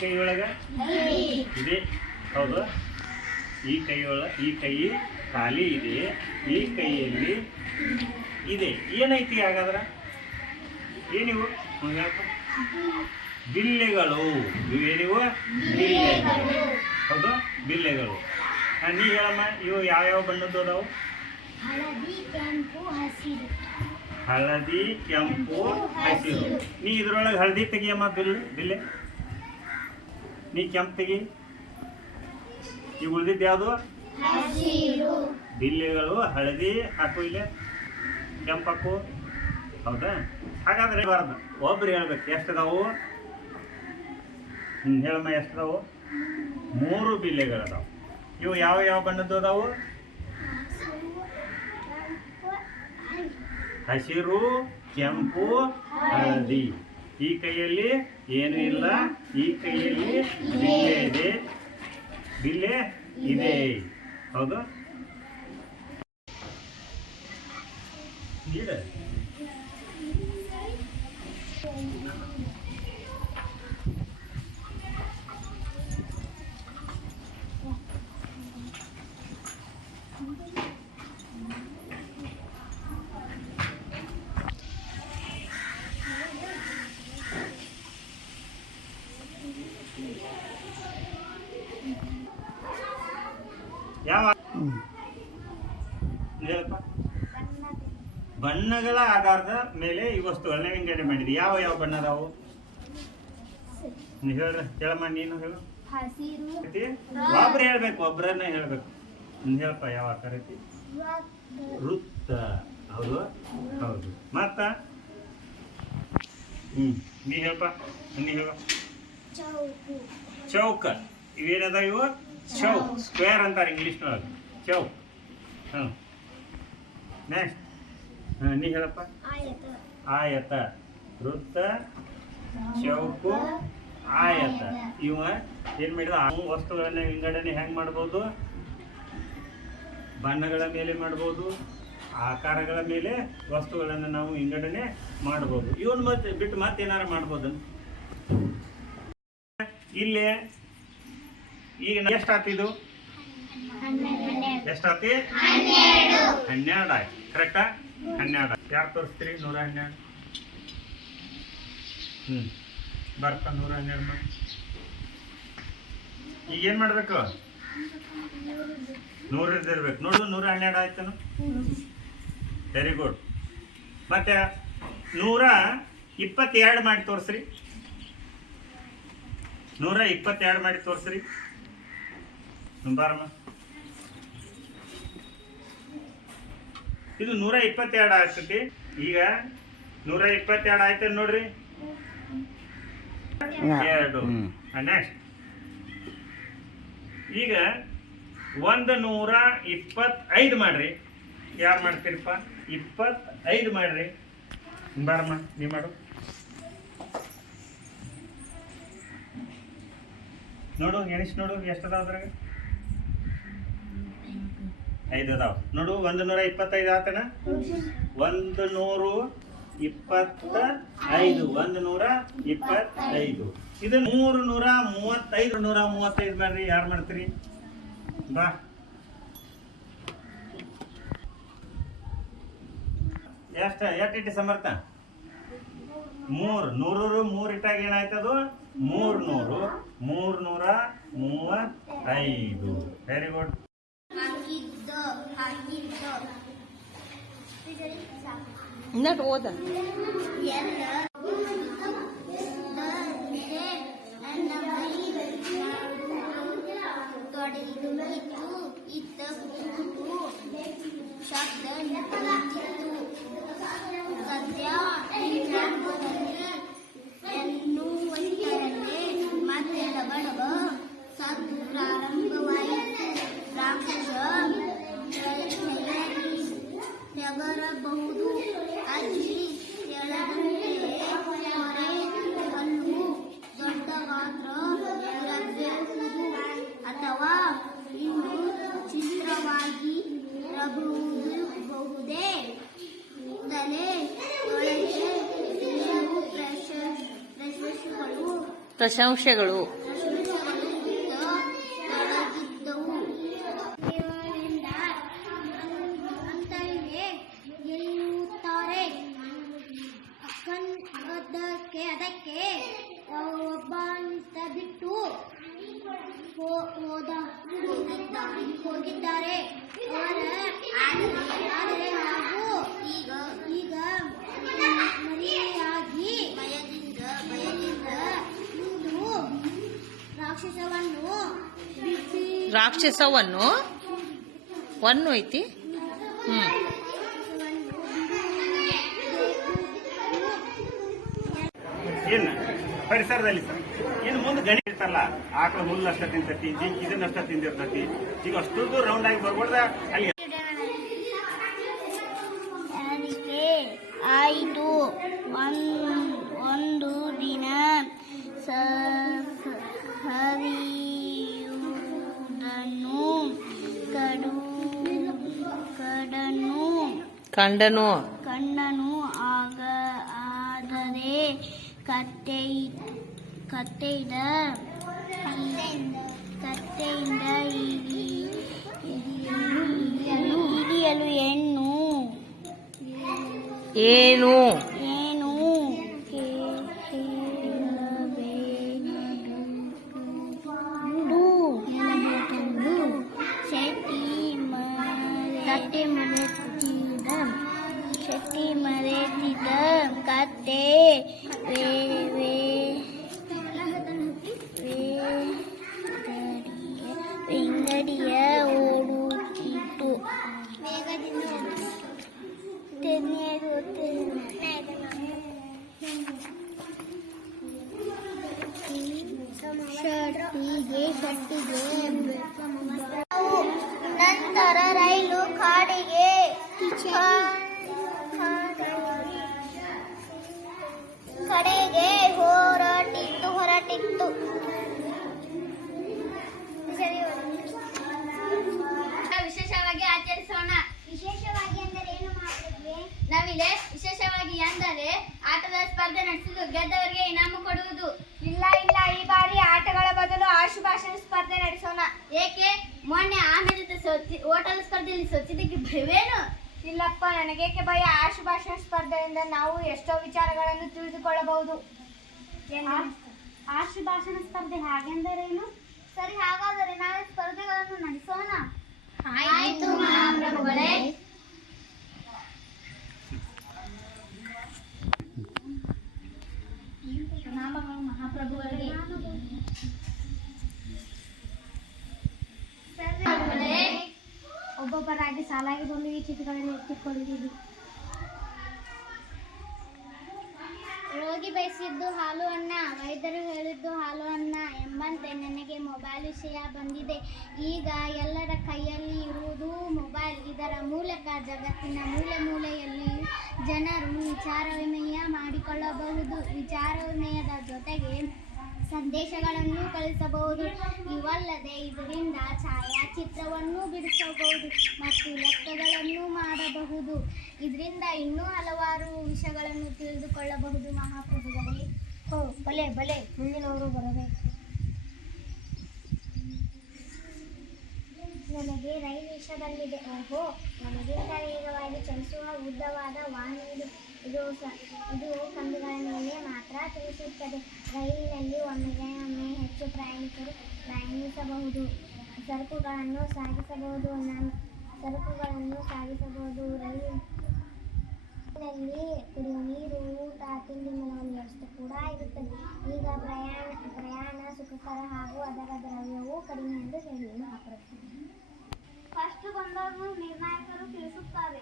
ಕೈಯೊಳಗ ಇದೆ, ಹೌದು. ಈ ಕೈ ಖಾಲಿ ಇದೆ, ಈ ಕೈಯಲ್ಲಿ ಇದೆ. ಏನೈತಿ ಹಾಗಾದ್ರೆ? ಏನಿವು? ಬಿಲ್ಲೆಗಳು. ಇವೇನಿವು? ಬಿಲ್ಲೆಗಳು, ಹೌದು, ಬಿಲ್ಲೆಗಳು. ನೀ ಹೇಳಮ್ಮ, ಇವು ಯಾವ್ಯಾವ ಬಣ್ಣದ್ದು ಅದಾವು? ಹಳದಿ, ಕೆಂಪು, ಹಸಿರು. ನೀ ಇದ್ರೊಳಗೆ ಹಳದಿ ತೆಗಿಯಮ್ಮ, ಬಿಲ್ಲೆ. ನೀ ಕೆಂಪು ತೆಗಿ. ಈಗ ಉಳಿದಿದ್ದು ಯಾವುದು? ಬಿಲ್ಲೆಗಳು. ಹಳದಿ ಹಾಕು, ಇಲ್ಲೇ ಕೆಂಪು ಹಾಕು, ಹೌದಾ? ಹಾಗಾದ್ರೆ ಬಾರ್ದು, ಒಬ್ರು ಹೇಳ್ಬೇಕು. ಎಷ್ಟದಾವು? ಹೇಳಮ್ಮ, ಎಷ್ಟದಾವು? 3 ಬಿಲ್ಲೆಗಳದಾವು. ಇವು ಯಾವ ಬಣ್ಣದ್ದು ಅದಾವು? ಹಸಿರು, ಕೆಂಪು, ಹಳದಿ. ಈ ಕೈಯಲ್ಲಿ ಏನೂ ಇಲ್ಲ, ಈ ಕೈಯಲ್ಲಿ ಬಿಲ್ಲೆ ಇದೆ, ಹೌದು. ಯಾವ ಬಣ್ಣಗಳ ಆಧಾರದ ಮೇಲೆ ಈ ವಸ್ತುಗಳನ್ನ ವಿಂಗಡಣೆ ಮಾಡಿದ್ವಿ. ಯಾವ ಬಣ್ಣ ಅದಾವು? ಹೇಳಮ್ಮ, ನೀನು ಹೇಳು. ಒಬ್ರು ಹೇಳ್ಬೇಕು, ಒಬ್ರನ್ನ ಹೇಳ್ಬೇಕು. ಹೇಳಪ್ಪ, ಯಾವ ಆಕಾರ ಐತಿ? ವೃತ್ತ, ಹೌದು, ಹೌದು. ಮತ್ತ ನೀ ಹೇಳಪ್ಪ, ನೀ ಹೇಳ. ಚೌಕ. ಇವೇನದ ಇವು? ಚೌಕ್, ಸ್ಕ್ವೇರ್ ಅಂತಾರೆ ಇಂಗ್ಲೀಷ್ನೊಳಗೆ, ಚೌಕ್. ನೆಕ್ಸ್ಟ್ ನೀ ಹೇಳಪ್ಪ. ಆಯತ, ವೃತ್ತ, ಚೌಕು, ಆಯತ. ಇವ ಏನ್ ಮಾಡಿದ? ವಸ್ತುಗಳನ್ನ ವಿಂಗಡಣೆ ಹೆಂಗ್ ಮಾಡ್ಬೋದು? ಬಣ್ಣಗಳ ಮೇಲೆ ಮಾಡ್ಬೋದು, ಆಕಾರಗಳ ಮೇಲೆ ವಸ್ತುಗಳನ್ನು ನಾವು ವಿಂಗಡಣೆ ಮಾಡ್ಬೋದು. ಇವನ್ ಮತ್ತೆ ಬಿಟ್ಟು ಮತ್ತೇನಾರ ಮಾಡ್ಬೋದು. ಇಲ್ಲಿ ಈಗ ಎಷ್ಟಾತಿದು? ಎಷ್ಟಾತಿ? 12 ಆಯ್ತು. ಕರೆಕ್ಟಾ? 12. ಯಾರು ತೋರಿಸ್ತೀರಿ? 112. ಬರ್ತ 112 ಮಾಡಿ. ಈಗ ಏನ್ ಮಾಡ್ಬೇಕು? 100 ಇರ್ಬೇಕು. ನೋಡು, 112 ಆಯ್ತನು. Very good. ಮತ್ತೆ 122 ಮಾಡಿ ತೋರಿಸ್ರಿ. 122 ಮಾಡಿ ತೋರಿಸ್ರಿ. ಬಾರಮ್ಮ. ಇದು 122 ಆಗ್ತತಿ. ಈಗ 122 ಆಯ್ತು ನೋಡ್ರಿ. 2. ನೆಕ್ಸ್ಟ್ ಈಗ 125 ಮಾಡ್ರಿ. ಯಾರು ಮಾಡ್ತೀರಿಪ್ಪ? 25 ಮಾಡ್ರಿ. ಬಾರಮ್ಮ, ನೀ ಮಾಡು. ನೋಡು, ಎಣಿಸ್ ನೋಡು, ಎಷ್ಟದಾವ ಅದ್ರಾಗ? 5 ಅದಾವ. ನೋಡು, 125 ಆತನ. 125. 125. ಇದು 335. 135 ಮಾಡ್ರಿ. ಯಾರು ಮಾಡ್ತೀರಿ? ಬಾ. ಎಷ್ಟು ಸಮರ್ಥ? 3. 100 ಇಟ್ಟಾಗ ಏನಾಯ್ತದು? 300. 335. Very good. ಇನ್ನಟ್ ಓದ. ಪ್ರಶಂಸೆಗಳು ಹೋಗಿದ್ದಾರೆ. ಆದರೆ ಹಾಗೂ ಈಗ ಮರೆಯಾಗಿ ಭಯದಿಂದ ಇಂದು ರಾಕ್ಷಸವನ್ನು ಒನ್ನು ಐತಿ. ಏನು ಪರಿಸರದಲ್ಲಿ ಸರ್ ಇನ್ನು ಮುಂದೆ ಗಣಿ ಇರ್ತಲ್ಲ, ಆಕಳ ಹುಲ್ಲು ಅಷ್ಟ ತಿಂತತಿ, ಜಿಂಕ್ ಇದನ್ನಷ್ಟ ತಿಂದಿರ್ತತಿ. ಈಗ ಅಷ್ಟೊಂದು ರೌಂಡ್ ಆಗಿ ಬರ್ಬೋದ ಅಲ್ಲಿ ಆಯಿತು. ಒಂದು ದಿನ ಹರಿಯುವುದನ್ನು ಕಂಡನು. ಆದರೆ ಕತ್ತೆಯಿಂದ ಹಿಡಿಯಲು ಏನು ಶೆಟ್ಟಿ ಮರೆತಿದ್ದ ಕತ್ತೆ ವೆಂಗಡಿಯ ಓಡುತ್ತಿತ್ತು. ನಂತರ ರೈಲು ಕಡೆಗೆ ಹೊರಟಿತ್ತು. ವಿಶೇಷವಾಗಿ ಆಚರಿಸೋಣ. ವಿಶೇಷವಾಗಿ ಅಂದರೆ ಏನು ಮಾಡಿದ್ವಿ? ನಾವಿಲ್ಲಿ ವಿಶೇಷವಾಗಿ ಅಂದರೆ ಆಟದ ಸ್ಪರ್ಧೆ ನಡೆಸುವುದು, ಗೆದ್ದವರಿಗೆ ಇನಾಮು ಕೊಡುವುದು. ಇಲ್ಲ, ಈ ಬಾರಿ ಆಟಗಳ ಬದಲು ಆಶುಭಾಷಣ ಸ್ಪರ್ಧೆ ನಡೆಸೋಣ. ಏಕೆ? ಮೊನ್ನೆ ಆಮೇಲೆ ಓಟದ ಸ್ಪರ್ಧೆಯಲ್ಲಿ ಸ್ವಚ್ಛತೆಗೆ ಭಯವೇನು? ಇಲ್ಲಪ್ಪ, ನನಗೇಕೆ ಭಯ? ಆಶುಭಾಷಣ ಸ್ಪರ್ಧೆಯಿಂದ ನಾವು ಎಷ್ಟೋ ವಿಚಾರಗಳನ್ನು ತಿಳಿದುಕೊಳ್ಳಬಹುದು. ಆಶುಭಾಷಣ ಸ್ಪರ್ಧೆ ಹಾಗೆಂದರೇನು? ಸರಿ, ಹಾಗಾದರೆ ನಾಳೆ ಸ್ಪರ್ಧೆಗಳನ್ನು ನಡೆಸೋಣ. ಆಯಿತು ಮಹಾಪ್ರಭುಗಳೇ. ಮಹಾಪ್ರಭುಗಳಿಗೆ ಒಬ್ಬೊಬ್ಬರಾಗಿ ಸಾಲಾಗಿ ಬಂದು ಈ ಚೀಟಿಗಳನ್ನು ಎತ್ತಿಕೊಂಡಿದ್ದೀವಿ. ರೋಗಿ ಬಯಸಿದ್ದು ಹಾಲು ಅನ್ನ, ವೈದ್ಯರು ಹೇಳಿದ್ದು ಹಾಲು ಅನ್ನ ಎಂಬಂತೆ ನನಗೆ ಮೊಬೈಲ್ ವಿಷಯ ಬಂದಿದೆ. ಈಗ ಎಲ್ಲರ ಕೈಯಲ್ಲಿ ಇರುವುದು ಮೊಬೈಲ್. ಇದರ ಮೂಲಕ ಜಗತ್ತಿನ ಮೂಲೆಯಲ್ಲಿಯೂ ಜನರು ವಿಚಾರ ವಿನಿಮಯ ಮಾಡಿಕೊಳ್ಳಬಹುದು. ವಿಚಾರ ವಿನಿಮಯದ ಜೊತೆಗೆ ಸಂದೇಶಗಳನ್ನು ಕಳಿಸಬಹುದು. ಇವಲ್ಲದೆ ಇದರಿಂದ ಛಾಯಾಚಿತ್ರವನ್ನು ಬಿಡಿಸಬಹುದು ಮತ್ತು ಲೆಕ್ಕಗಳನ್ನು ಮಾಡಬಹುದು. ಇದರಿಂದ ಇನ್ನೂ ಹಲವಾರು ವಿಷಯಗಳನ್ನು ತಿಳಿದುಕೊಳ್ಳಬಹುದು. ಮಹಾಪ್ರಭುಗಳೇ, ಬಲೆ ಮುಂದಿನವರು ಬರಬೇಕು. ನನಗೆ ರೈಲು ವಿಷಯ ಬಂದಿದೆ. ಓಹೋ, ನನಗಿಂತ ವೇಗವಾಗಿ ಚಲಿಸುವ ಉದ್ದವಾದ ವಾಹನ ಇದು ಕಂಬಿಗಳ ಮೇಲೆ ಮಾತ್ರ ಚಲಿಸುತ್ತದೆ. ರೈಲಿನಲ್ಲಿ ಒಮ್ಮೆ ಹೆಚ್ಚು ಪ್ರಯಾಣಿಕರು ಪ್ರಯಾಣಿಸಬಹುದು. ಸರಕುಗಳನ್ನು ಸಾಗಿಸಬಹುದು. ರೈಲಿನಲ್ಲಿ ಕುಡಿಯುವ ನೀರು, ಊಟ, ತಿಂಡಿ ಮಾಡುವ ವ್ಯವಸ್ಥೆ ಕೂಡ ಇರುತ್ತದೆ. ಈಗ ಪ್ರಯಾಣ ಸುಖಕರ ಹಾಗೂ ಅದರ ದ್ರವ್ಯವೂ ಕಡಿಮೆ ಎಂದು ಹೇಳಿ ಮಹಾಪ್ರಭು. ಫಸ್ಟ್ ಬಂದವರು ನಿರ್ಣಾಯಕರು ತಿಳಿಸುತ್ತಾರೆ.